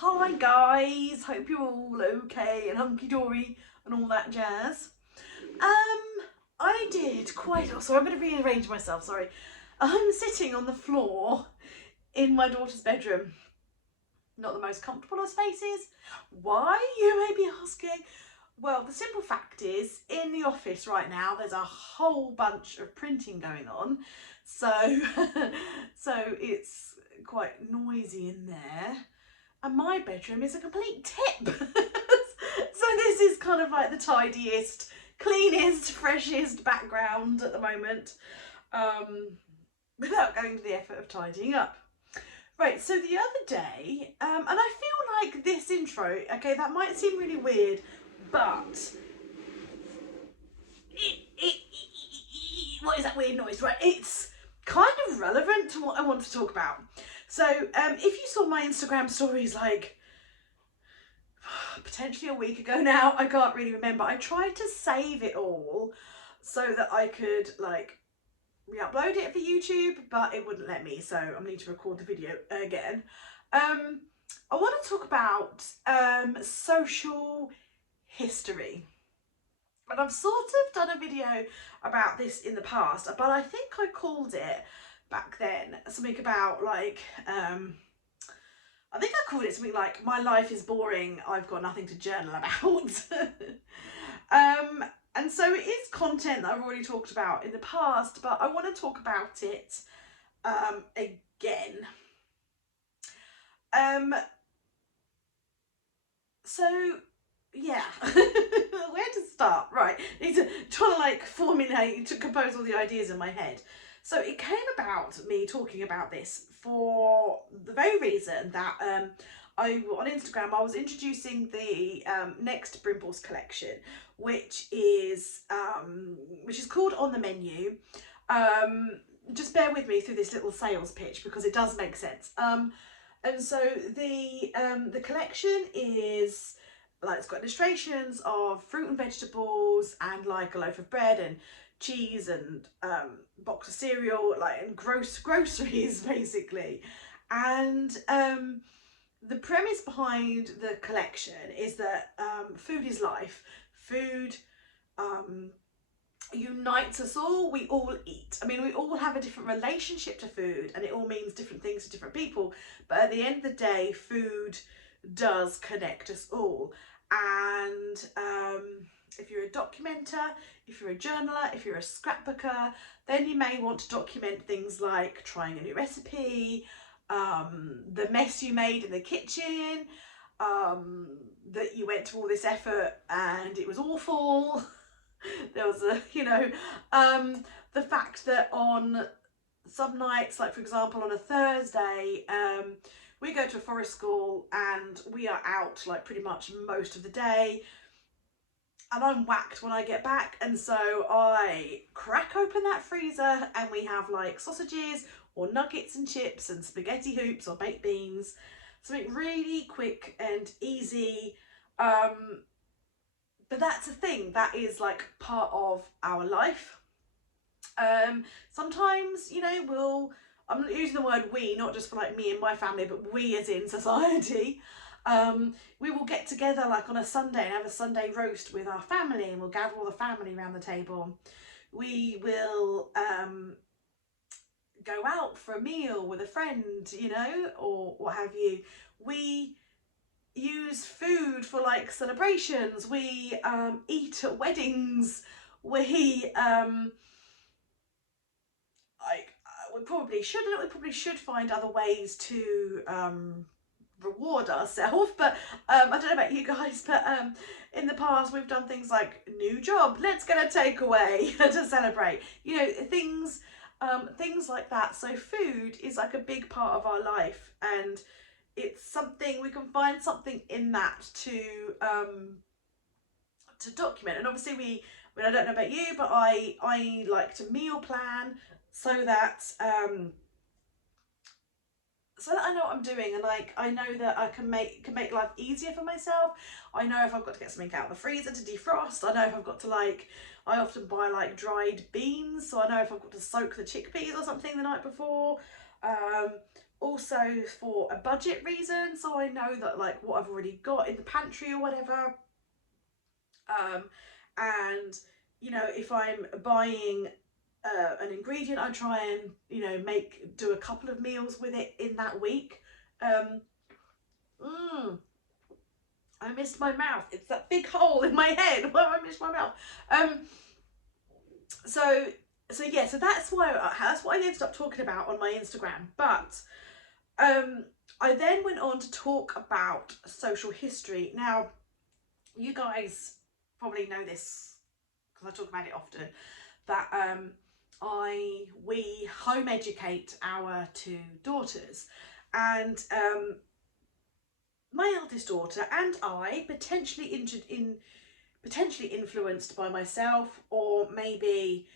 Hi guys, hope you're all okay and hunky-dory and all that jazz. I did quite, oh, sorry, I'm going to rearrange myself, sorry. I'm sitting on the floor in my daughter's bedroom. Not the most comfortable of spaces. Why, you may be asking? Well, the simple fact is, in the office right now, there's a whole bunch of printing going on. So, so it's quite noisy in there. And my bedroom is a complete tip. So this is kind of like the tidiest, cleanest, freshest background at the moment, without going to the effort of tidying up. Right, so the other day, and I feel like this intro, okay, that might seem really weird, but what is that weird noise, right? It's kind of relevant to what I want to talk about. So if you saw my Instagram stories like potentially a week ago now, I can't really remember. I tried to save it all so that I could like re-upload it for YouTube, but it wouldn't let me, so I need to record the video again. I want to talk about social history. And I've sort of done a video about this in the past, but I think I called it back then something about like I think I called it something like "My life is boring, I've got nothing to journal about." And so it is content that I've already talked about in the past, but I want to talk about it again. So yeah, where to start? Right, need to try to like formulate, to compose all the ideas in my head. So it came about me talking about this for the very reason that on Instagram I was introducing the next Brimples collection, which is called On the Menu. Just bear with me through this little sales pitch because it does make sense. And so the collection is like, it's got illustrations of fruit and vegetables and like a loaf of bread and cheese and box of cereal, like, and groceries basically. And the premise behind the collection is that food is life. Food unites us all. We all eat. I mean, we all have a different relationship to food and it all means different things to different people, but at the end of the day, food does connect us all. And if you're a documenter, if you're a journaler, if you're a scrapbooker, then you may want to document things like trying a new recipe, the mess you made in the kitchen, that you went to all this effort and it was awful. There was a, the fact that on some nights, like for example on a Thursday, we go to a forest school and we are out like pretty much most of the day, and I'm whacked when I get back, and so I crack open that freezer and we have like sausages or nuggets and chips and spaghetti hoops or baked beans, something really quick and easy. But that's a thing that is like part of our life. Sometimes, I'm using the word we, not just for like me and my family, but we as in society. We will get together like on a Sunday and have a Sunday roast with our family, and we'll gather all the family around the table. We will go out for a meal with a friend, or what have you. We use food for like celebrations. We eat at weddings. We we probably shouldn't. We probably should find other ways to reward ourselves. But I don't know about you guys, but in the past we've done things like new job, let's get a takeaway to celebrate. Things like that. So food is like a big part of our life, and it's something we can find something in that to document. And obviously I don't know about you, but I like to meal plan so that I know what I'm doing, and like I know that I can make life easier for myself. I know if I've got to get something out of the freezer to defrost. I know if I've got to I often buy like dried beans, so I know if I've got to soak the chickpeas or something the night before. also for a budget reason, so I know that like what I've already got in the pantry or whatever. And you know, if I'm buying an ingredient, I try and, you know, do a couple of meals with it in that week. um I missed my mouth. It's that big hole in my head where I missed my mouth. um so yeah, so that's what I ended up talking about on my Instagram. But I then went on to talk about social history. Now, you guys probably know this because I talk about it often, that we home educate our two daughters, and my eldest daughter and I, potentially influenced by myself, or maybe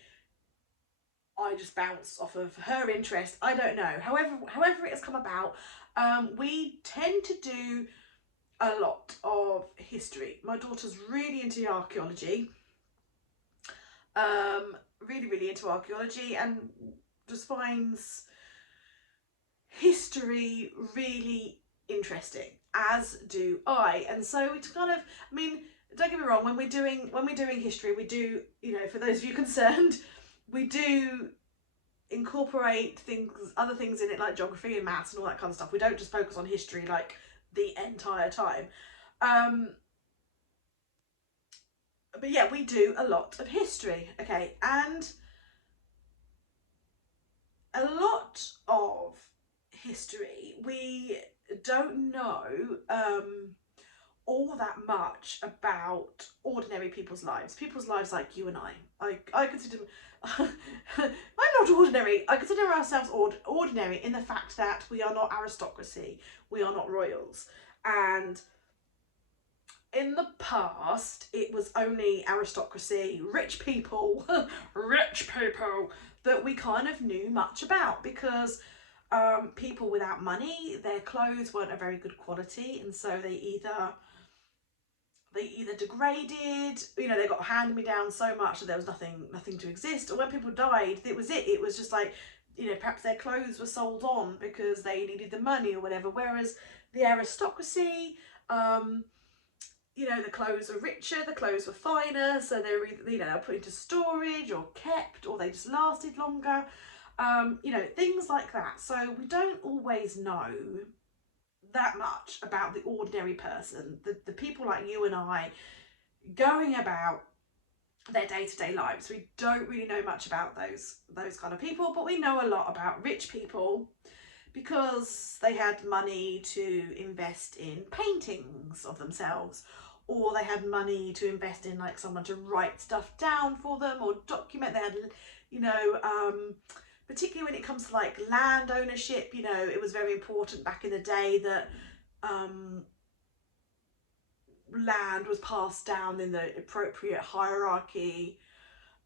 I just bounce off of her interest, I don't know. However it has come about, we tend to do a lot of history. My daughter's really into archaeology, um, really into archaeology, and just finds history really interesting, as do I. And so it's kind of, I mean, don't get me wrong, when we're doing history, we do, you know, for those of you concerned, we do incorporate other things in it, like geography and maths and all that kind of stuff. We don't just focus on history like the entire time. But yeah, we do a lot of history. Okay, and a lot of history we don't know all that much about ordinary people's lives like you and I consider I'm not ordinary. I consider ourselves ordinary in the fact that we are not aristocracy, we are not royals, and in the past it was only aristocracy, rich people rich people, that we kind of knew much about, because people without money, their clothes weren't a very good quality, and so they either degraded, you know, they got handed me down so much that there was nothing to exist. Or when people died, it was just like, you know, perhaps their clothes were sold on because they needed the money or whatever. Whereas the aristocracy, you know, the clothes were richer, the clothes were finer, so they were either, you know, put into storage or kept, or they just lasted longer. You know, things like that. So we don't always know that much about the ordinary person, the people like you and I, going about their day-to-day lives. We don't really know much about those kind of people, but we know a lot about rich people because they had money to invest in paintings of themselves, or they had money to invest in like someone to write stuff down for them or document. They had, you know, particularly when it comes to like land ownership, you know, it was very important back in the day that land was passed down in the appropriate hierarchy.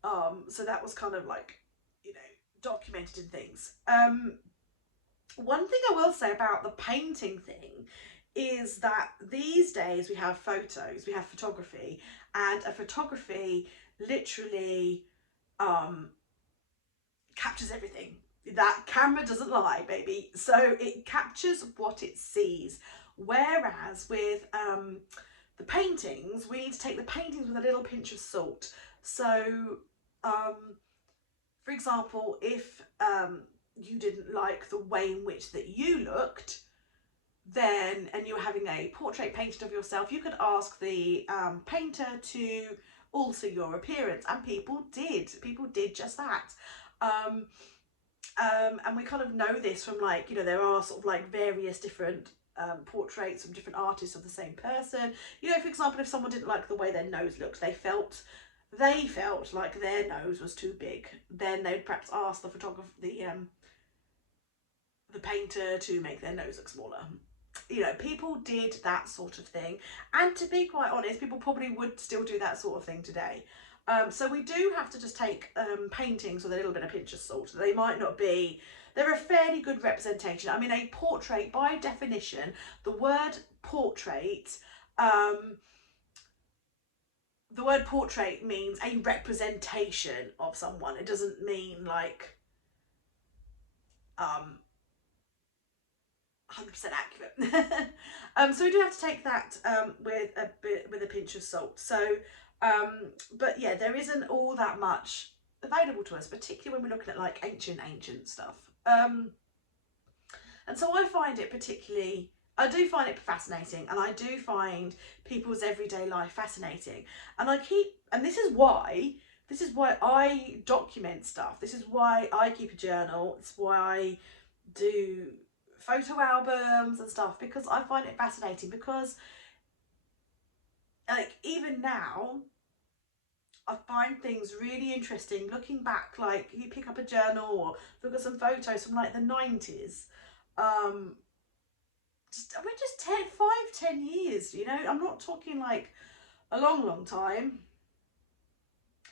So that was kind of like, you know, documented in things. One thing I will say about the painting thing is that these days we have photos, we have photography, and a photography literally captures everything. That camera doesn't lie, baby. So it captures what it sees. Whereas with the paintings, we need to take the paintings with a little pinch of salt. So, for example, if you didn't like the way in which that you looked, then, and you were having a portrait painted of yourself, you could ask the painter to alter your appearance, and people did just that. And we kind of know this from, like, you know, there are sort of like various different portraits from different artists of the same person. You know, for example, if someone didn't like the way their nose looked, they felt like their nose was too big, then they'd perhaps ask the photographer, the painter, to make their nose look smaller. You know, people did that sort of thing, and to be quite honest, people probably would still do that sort of thing today. So we do have to just take paintings with a little bit of pinch of salt. They might not be, they're a fairly good representation. I mean, a portrait, by definition, the word portrait, means a representation of someone. It doesn't mean like 100% accurate. So we do have to take that with a pinch of salt. So, but yeah, there isn't all that much available to us, particularly when we're looking at like ancient stuff. And so I do find it fascinating, and I do find people's everyday life fascinating. And this is why I document stuff. This is why I keep a journal. It's why I do photo albums and stuff, because I find it fascinating. Because like even now, I find things really interesting looking back. Like you pick up a journal or look at some photos from like the 90s. Just 10 years, you know. I'm not talking like a long time.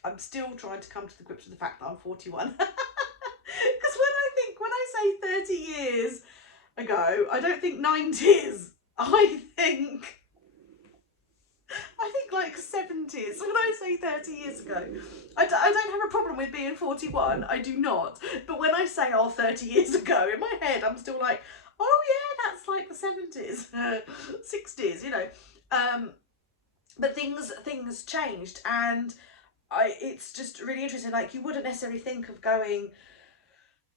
I'm still trying to come to the grips with the fact that I'm 41. Because when I say 30 years ago, I don't think 90s. I think like 70s. So when I say 30 years ago, I don't have a problem with being 41. I do not. But when I say 30 years ago, in my head, I'm still like, oh yeah, that's like the 70s, 60s, you know. But things changed, and it's just really interesting. Like you wouldn't necessarily think of going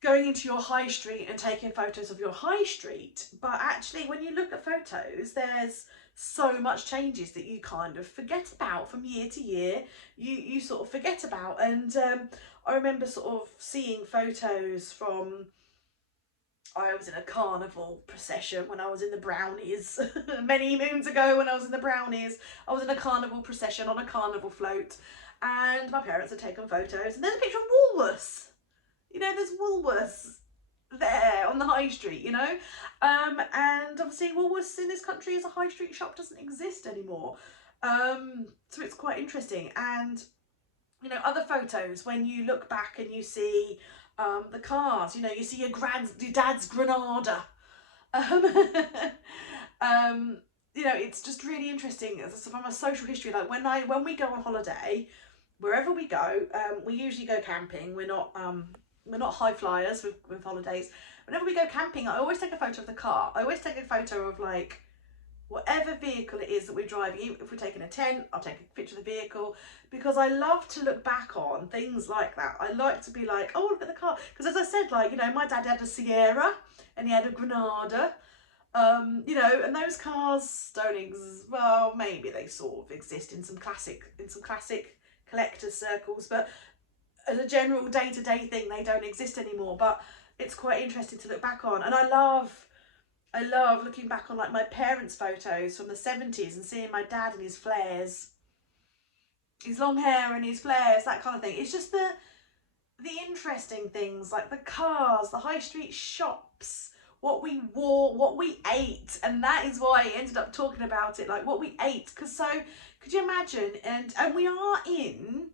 into your high street and taking photos of your high street, but actually when you look at photos, there's so much changes that you kind of forget about from year to year. You sort of forget about. And I remember sort of seeing photos from, I was in a carnival procession when I was in the Brownies many moons ago. When I was in the Brownies, I was in a carnival procession on a carnival float, and my parents had taken photos, and there's a picture of Woolworths. You know, there's Woolworths there on the high street, you know. And obviously Woolworths in this country as a high street shop doesn't exist anymore. So it's quite interesting. And, you know, other photos, when you look back and you see the cars, you know, you see your dad's Granada. You know, it's just really interesting from a social history. Like when we go on holiday, wherever we go, we usually go camping. We're not high flyers with holidays. Whenever we go camping, I always take a photo of the car. I always take a photo of like whatever vehicle it is that we're driving. If we're taking a tent, I'll take a picture of the vehicle, because I love to look back on things like that. I like to be like, oh, look at the car. Because as I said, like, you know, my dad had a Sierra and he had a Granada. You know, and those cars don't well, maybe they sort of exist in some classic collector's circles, but as a general day-to-day thing, they don't exist anymore. But it's quite interesting to look back on. And I love looking back on like my parents' photos from the 70s and seeing my dad in his flares, his long hair and his flares, that kind of thing. It's just the interesting things, like the cars, the high street shops, what we wore, what we ate. And that is why I ended up talking about it, like what we ate. Because so could you imagine? And we are in,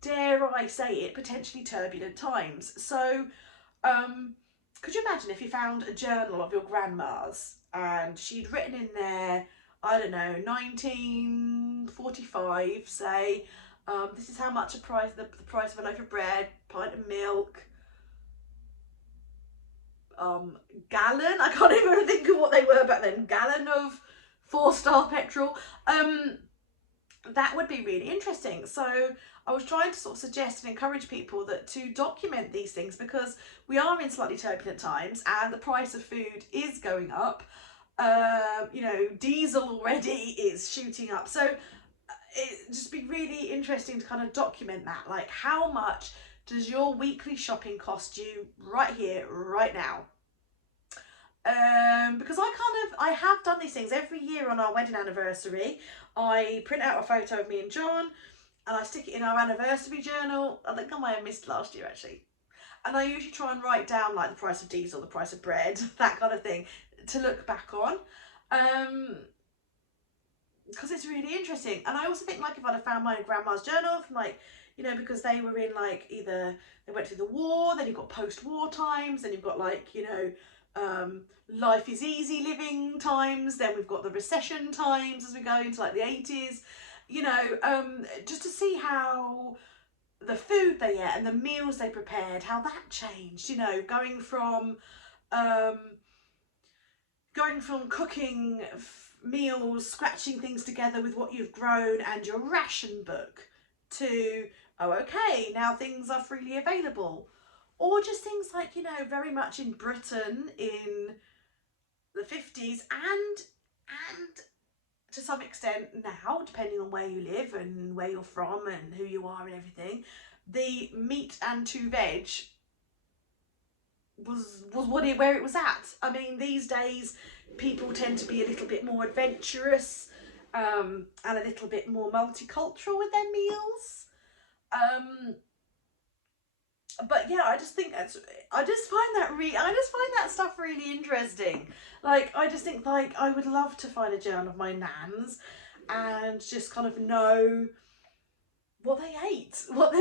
dare I say it, potentially turbulent times. So could you imagine if you found a journal of your grandma's and she'd written in there, I don't know, 1945, say, this is how much the price of a loaf of bread, pint of milk, gallon, I can't even think of what they were back then, gallon of 4-star petrol. That would be really interesting. So I was trying to sort of suggest and encourage people that to document these things, because we are in slightly turbulent times and the price of food is going up. You know, diesel already is shooting up. So it just be really interesting to kind of document that, like how much does your weekly shopping cost you right here, right now? Because I have done these things every year on our wedding anniversary. I print out a photo of me and John and I stick it in our anniversary journal. I think I might have missed last year actually. And I usually try and write down like the price of diesel, the price of bread, that kind of thing to look back on. Because it's really interesting. And I also think like if I'd have found my grandma's journal from like, you know, because they were in like either they went through the war, then you've got post-war times, then you've got like, you know, life is easy living times, then we've got the recession times as we go into like the 80s, you know, just to see how the food they ate and the meals they prepared, how that changed, you know, going from going from cooking meals, scratching things together with what you've grown and your ration book, to, oh, okay, now things are freely available. Or just things like, you know, very much in Britain in the 50s and to some extent now, depending on where you live and where you're from and who you are and everything, the meat and two veg was where it was at. I mean, these days people tend to be a little bit more adventurous, and a little bit more multicultural with their meals. But yeah, I just think I just find that stuff really interesting. Like, I just think, like, I would love to find a journal of my nans and just kind of know what they ate, what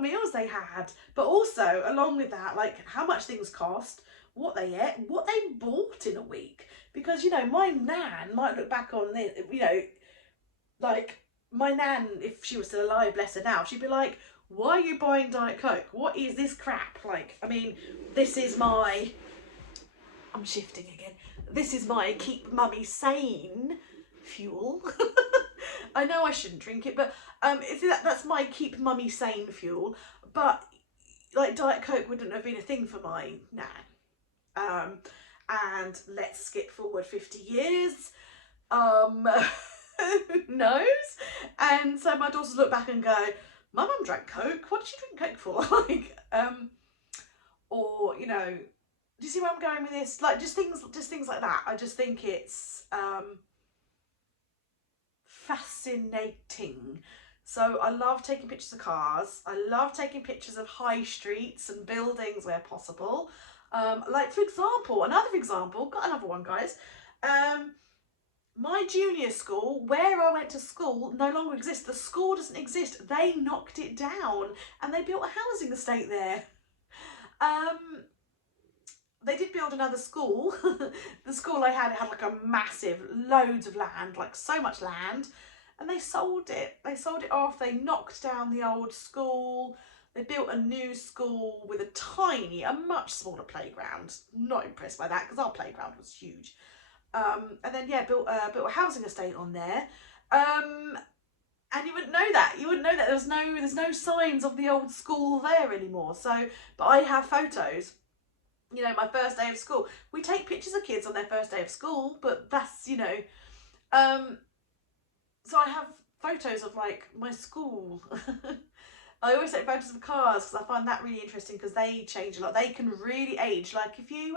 meals they had, but also along with that, like, how much things cost, what they ate, what they bought in a week. Because, you know, my nan might look back on this, you know, like, my nan, if she was still alive, bless her now, she'd be like, why are you buying Diet Coke? What is this crap? Like, I mean, this is my, I'm shifting again. This is my keep mummy sane fuel. I know I shouldn't drink it, but that's my keep mummy sane fuel. But like, Diet Coke wouldn't have been a thing for my nan. And let's skip forward 50 years. Who knows? And so my daughters look back and go, my mum drank Coke. What did she drink Coke for? Like, or, you know, do you see where I'm going with this? Like, just things like that. I just think it's fascinating. So I love taking pictures of cars. I love taking pictures of high streets and buildings where possible. Like, for example, got another one, guys. My junior school, where I went to school, no longer exists. The school doesn't exist. They knocked it down and they built a housing estate there. They did build another school. The school I had, it had like a massive, loads of land, like so much land, and they sold it. They sold it off. They knocked down the old school. They built a new school with a much smaller playground. Not impressed by that because our playground was huge. And then yeah, built a housing estate on there. And you wouldn't know that. You wouldn't know that there's no signs of the old school there anymore. So, but I have photos. You know, my first day of school. We take pictures of kids on their first day of school, but that's, you know, so I have photos of like my school. I always take photos of cars because I find that really interesting because they change a lot. They can really age. Like, if you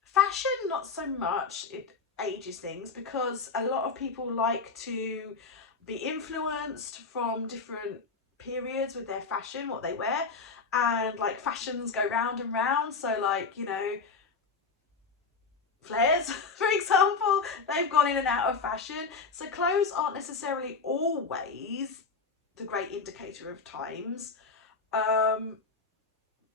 fashion, not so much, it ages things because a lot of people like to be influenced from different periods with their fashion, what they wear, and like fashions go round and round. So, like, you know, flares, for example, they've gone in and out of fashion. So clothes aren't necessarily always the great indicator of times.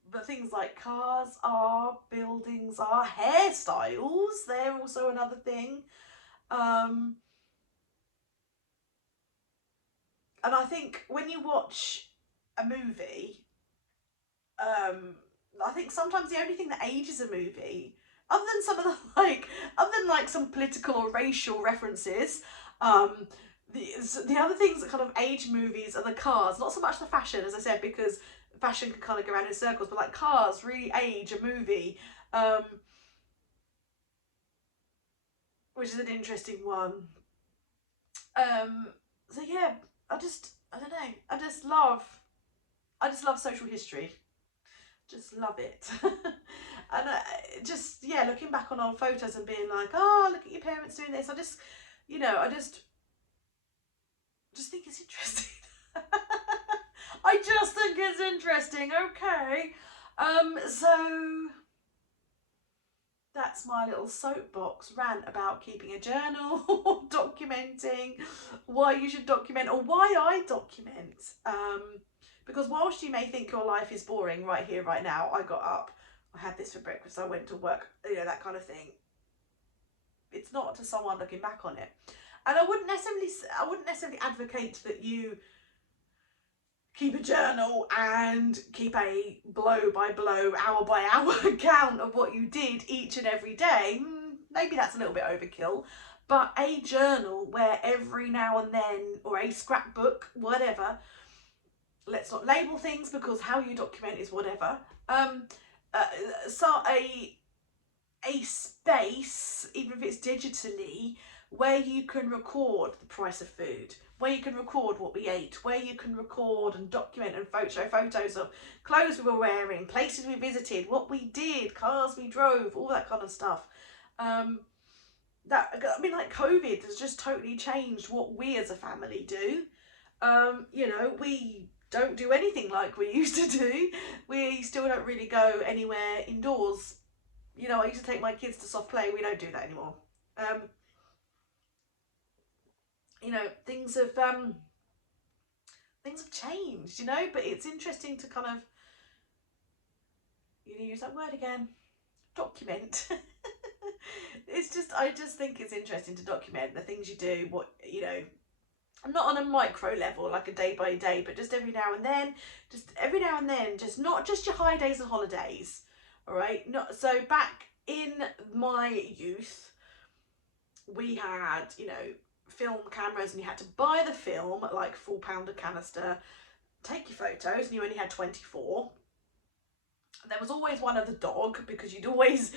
But things like cars are, buildings are, hairstyles, they're also another thing. And I think when you watch a movie, I think sometimes the only thing that ages a movie, other than some of the other than like some political or racial references, the other things that kind of age movies are the cars, not so much the fashion, as I said, because fashion can kind of go around in circles, but like cars really age a movie, which is an interesting one. So yeah, I don't know, I just love social history. Just love it. And just, yeah, looking back on old photos and being like, oh, look at your parents doing this. I just, you know, I just think it's interesting. I just think it's interesting. Okay. So that's my little soapbox rant about keeping a journal, documenting, why you should document, or why I document. Because whilst you may think your life is boring right here, right now, I got up, I had this for breakfast, I went to work, you know, that kind of thing. It's not to someone looking back on it. And I wouldn't necessarily advocate that you keep a journal and keep a blow by blow, hour by hour account of what you did each and every day, maybe that's a little bit overkill. But a journal where every now and then, or a scrapbook, whatever, let's not label things because how you document is whatever. So a space, even if it's digitally, where you can record the price of food, where you can record what we ate, where you can record and document and show photos of clothes we were wearing, places we visited, what we did, cars we drove, all that kind of stuff. That, I mean, like, COVID has just totally changed what we as a family do. You know, we don't do anything like we used to do. We still don't really go anywhere indoors. You know, I used to take my kids to soft play. We don't do that anymore. You know, things have changed. You know, but it's interesting to kind of, you know, use that word again, document. It's just, I just think it's interesting to document the things you do. What, you know, not on a micro level, like a day by day, but just every now and then, just not just your high days and holidays. All right, not so. Back in my youth, we had, you know, film cameras, and you had to buy the film at like £4 a canister, take your photos, and you only had 24. There was always one of the dog, because you'd always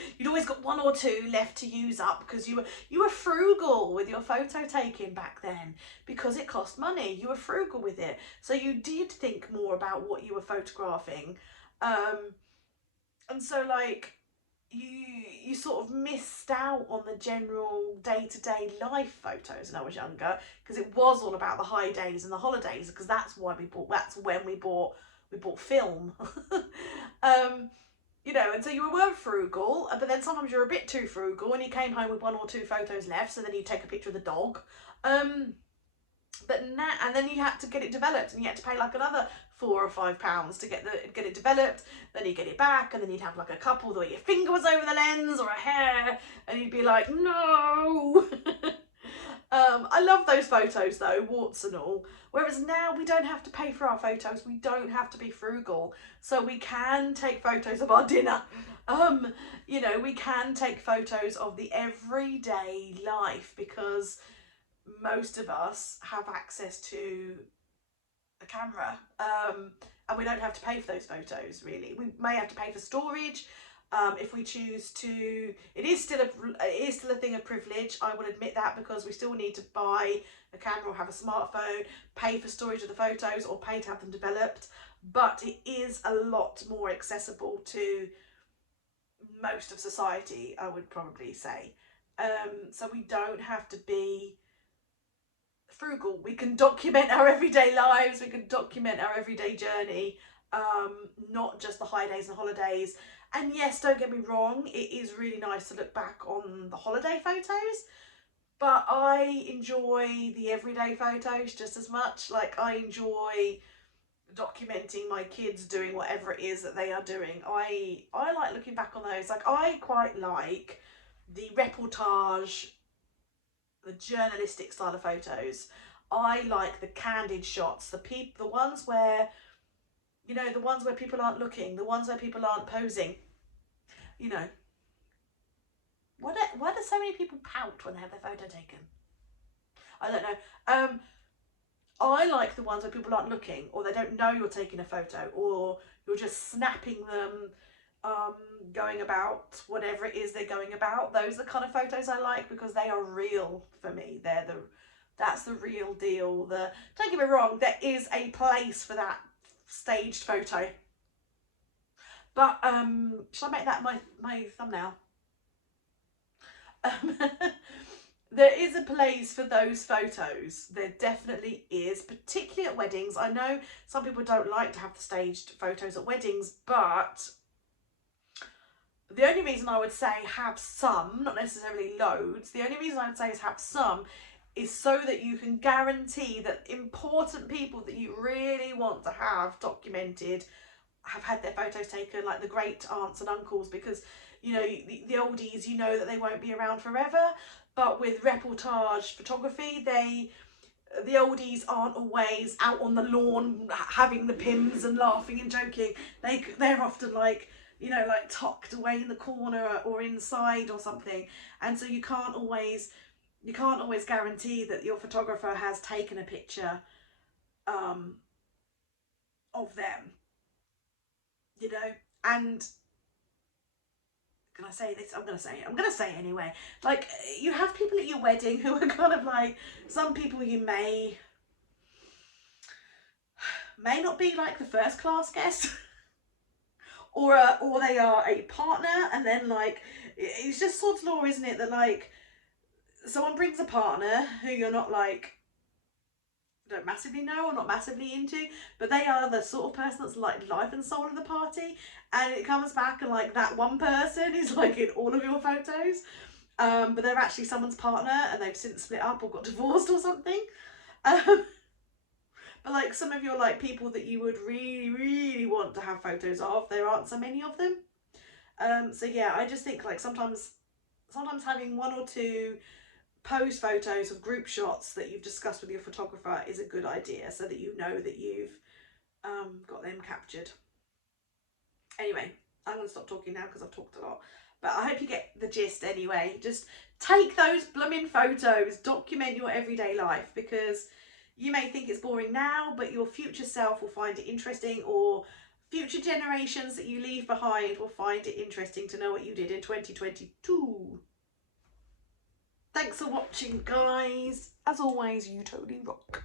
got one or two left to use up, because you were frugal with your photo taking back then, because it cost money. You were frugal with it, so you did think more about what you were photographing, and so, like, you sort of missed out on the general day-to-day life photos when I was younger, because it was all about the high days and the holidays, because that's when we bought film. You know, and so you were frugal, but then sometimes you're a bit too frugal and you came home with one or two photos left, so then you take a picture of the dog. But now, and then you had to get it developed, and you had to pay like another £4 or £5 to get it developed. Then you get it back, and then you'd have like a couple where your finger was over the lens, or a hair, and you'd be like, no. I love those photos though, warts and all. Whereas now we don't have to pay for our photos. We don't have to be frugal. So we can take photos of our dinner. You know, we can take photos of the everyday life, because most of us have access to a camera, and we don't have to pay for those photos, really. We may have to pay for storage, if we choose to. It is still a thing of privilege, I will admit that, because we still need to buy a camera or have a smartphone, pay for storage of the photos, or pay to have them developed. But it is a lot more accessible to most of society, I would probably say. So we don't have to be frugal. We can document our everyday lives, we can document our everyday journey, not just the high days and holidays. And yes, don't get me wrong, it is really nice to look back on the holiday photos, but I enjoy the everyday photos just as much. Like, I enjoy documenting my kids doing whatever it is that they are doing. I like looking back on those. Like, I quite like the reportage, the journalistic style of photos. I like the candid shots, the ones where, you know, the ones where people aren't looking, the ones where people aren't posing. You know, why do so many people pout when they have their photo taken? I don't know. I like the ones where people aren't looking, or they don't know you're taking a photo, or you're just snapping them, going about whatever it is they're going about. Those are the kind of photos I like, because they are real for me. That's the real deal. Don't get me wrong, there is a place for that staged photo. But shall I make that my thumbnail? There is a place for those photos. There definitely is, particularly at weddings. I know some people don't like to have the staged photos at weddings, but the only reason I would say have some, not necessarily loads, the only reason I would say is have some, is so that you can guarantee that important people that you really want to have documented have had their photos taken, like the great aunts and uncles, because, you know, the oldies, you know that they won't be around forever. But with reportage photography, the oldies aren't always out on the lawn having the pims and laughing and joking. They're often like, you know, like tucked away in the corner or inside or something, and so you can't always guarantee that your photographer has taken a picture of them, you know. And can I say this? I'm gonna say it. I'm gonna say it anyway. Like, you have people at your wedding who are kind of like, some people you may not be like the first class guest, or they are a partner, and then like, it's just sort of law, isn't it, that like someone brings a partner who you're not like, don't massively know or not massively into, but they are the sort of person that's like life and soul of the party, and it comes back and like that one person is like in all of your photos, but they're actually someone's partner and they've since split up or got divorced or something. But like some of your like people that you would really, really want to have photos of, there aren't so many of them. So yeah, I just think like sometimes having one or two pose photos of group shots that you've discussed with your photographer is a good idea, so that you know that you've got them captured. Anyway, I'm going to stop talking now because I've talked a lot, but I hope you get the gist anyway. Just take those blooming photos, document your everyday life, because you may think it's boring now, but your future self will find it interesting, or future generations that you leave behind will find it interesting to know what you did in 2022. Thanks for watching, guys. As always, you totally rock.